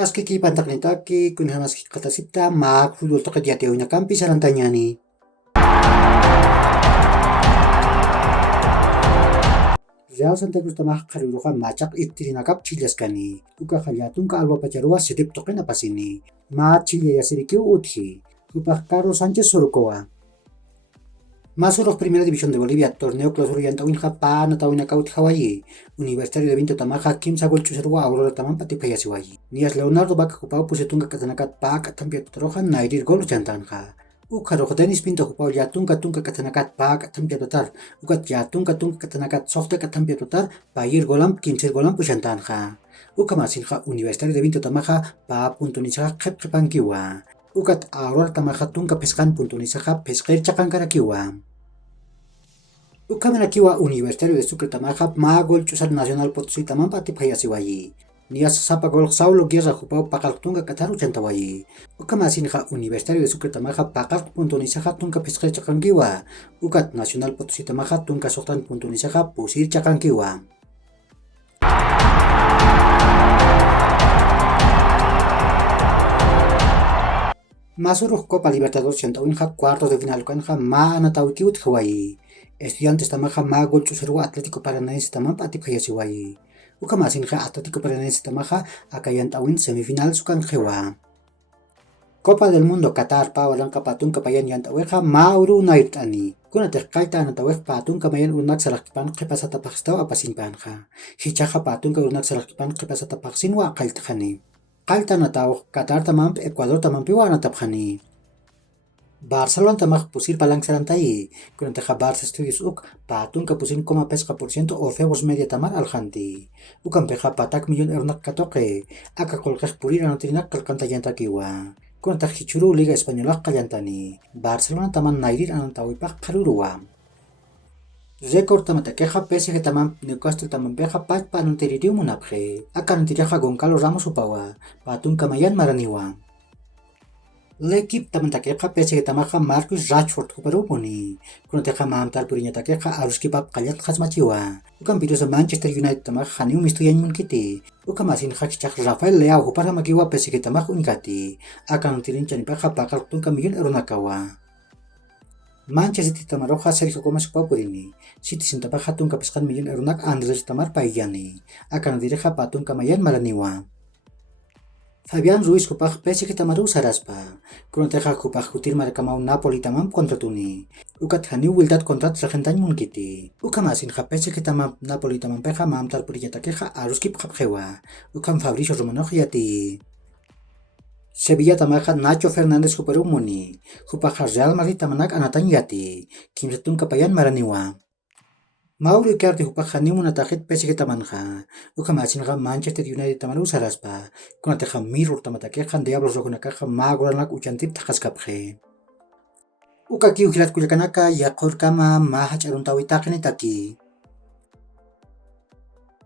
Askiki pantaknitaki kunhamaski katasipta mak fudol toka diateunya kampi sarantanyani. Real Santa Cruz tamah kariruka macak itirinakap chillaskani. Uka khaliatun ka alwa pacarua sedip toke napasini. Ma chilla yasirikiu uthi. Upa Carlos Sánchez Sorukoa. Masurok Primera División de Bolivia, torneo clausura yantawinja pa natawina kaut Hawaii. Universitario de Vinto tamaja Kim Sagol Chusarua Aurora Taman Patipayasiwayi. Nias Leonardo Vaca Cupao Pusetunga Katanakat Pa Katampia Troja Nairir Gol Chantanja. Ukarok Denis Pinto Cupao Yatunga Tunga Katanakat Pa Katampia Totar. Ukat Yatunga Tunga Katanakat Softa Katampia Totar Payir Golam 15 Golam Pushantanja. Ukamasinja Universitario de Vinto tamaja Pa Puntunisa Kepkepankiwa. Ukat Aurora tamaja Tunga Pescan Puntunisa Pesquer Chacankarakiwa. Ukamanakiwa Universitario de Sucre tamaja Magol Chusar Nacional Potosí taman Patipayasiwayi. Nias Sapa Gol Saulo Guerra Jupao Pakaltunga Kataru Chantawayi. Ukamasinja Universitario de Sucre tamaja Pakal Puntunisaja Tunga Pesquer Chacankiwa. Ukat Nacional Potosí tamaja Tunga Soktan Puntunisaja Pusir Chacankiwa. Masuruk Copa Libertadores Chantawinja cuartos de final Kanja Ma Anatawikiut Hawaii. Estudiantes tamaja Ma Gol Chusarua Atlético Paranaense taman Patipayasiwayi. Ukamasinja Atlético Paranaense tamaja Akayantawin semifinal sukan Hewa. Copa del Mundo Qatar Pawalanka Patun Kapayan Yantaweja Mauru Nairtani. Kuna terkaita Anatawek Patun Kamayan Unak Salakipan Kepasata Pakistau Apasin Panja. Hichaja Patun ka Unak Salakipan Kepasata Paksin wa Kaltjani. Kalta Natau Qatar tamam Ecuador tamam piwa Natapjani. Barcelona tamaj pusir palang sarantai. Kuna teja Barça Studios uk Patun ka pusin 0,pesca% o febos media tamar aljanti. Ukan peja patak millón ernak katoke. Aka kolkej purir anotrinak kalkanta yantakiwa. Kuna tajichuru Liga Española Kayantani. Barcelona taman nairir anantawipaj karurua. Record tamatakeja PSG taman Newcastle taman peja pat panunteririu munapje. Aka nantiriaja Goncalo Ramos upawa. Patun kamayan maraniwa. L'equip tamatakeja PSG tamaja Marcus Rashford uparupuni. Kuna teja maamtar purinya takeja aruskipap kalyat khasmachiwa. Ukan pidosa Manchester United tamaja haniu mistuyan munkiti. Uka masin hakichak Rafael Leao upara makiwa PSG tamaja unikati. Aka nantirin chanipaja pakal tunka milyon eronakawa. Manchester City tamaroja Sergio Gomez upapurini. City sintapaja tunka peskan milyon eronak Andres tamar paiyani. Aka nantireja patun kamayan maraniwa. Fabián Ruiz kupaj PSG tamaru saraspa. Kuna teja kupaj kutir markamau Napoli tamam kontratuni. Ukat haniu wildat kontrat sargentan munkiti. Ukamasin ja PSG tamam Napoli tamam peja maamtar puriyatakeja aruskip japjewa. Ukam Fabricio Romano yati. Sevilla tamaja Nacho Fernández kuperumuni. Kupaj Real Madrid tamanak anatan yati. Kimretun kapayan maraniwa. Mauro Icardi hupaj haniu munatajet PSG tamanja. Ukamasinja Manchester United tamaru saraspa. Kuna teja Mirror tamatakeja Diablos Rogunakaja Magoranak uchantip tajaskapje. Ukaki ujilat kuyakanaka Yakor kama mahach aruntawi takini taki.